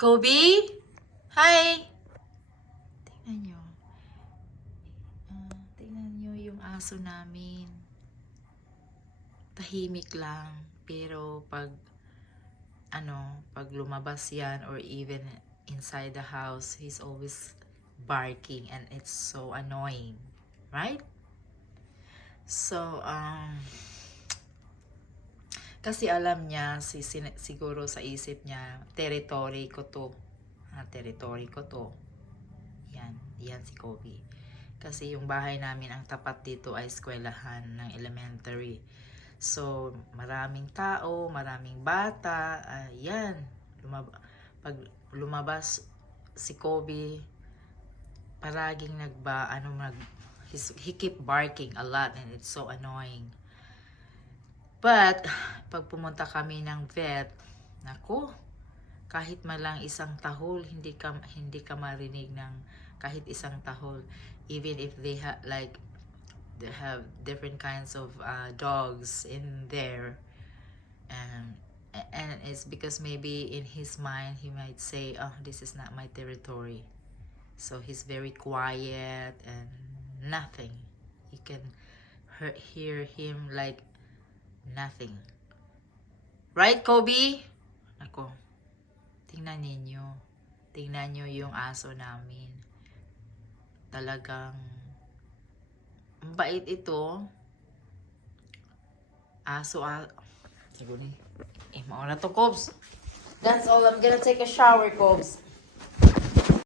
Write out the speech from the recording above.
Kobe? Hi! Tingnan nyo. Tingnan nyo yung aso namin. Tahimik lang. Pero pag lumabas yan or even inside the house, he's always barking and it's so annoying. Right? So, kasi alam niya, siguro sa isip niya, territory ko to. Territory ko to. Yan si Kobe. Kasi yung bahay namin, ang tapat dito ay eskwelahan ng elementary. So, maraming tao, maraming bata. Pag lumabas si Kobe, paraging he keep barking a lot and it's so annoying. But, pag pumunta kami ng vet, naku, kahit malang isang tahol, hindi ka marinig ng kahit isang tahol. Even if they have different kinds of dogs in there. And it's because maybe in his mind, he might say, oh, this is not my territory. So he's very quiet and nothing. You can hear him like nothing. Right, Kobe? Ako, tingnan ninyo. Tingnan nyo yung aso namin. Talagang bait ito. Siguro mauna to, Cobs. That's all. I'm gonna take a shower, Cobs.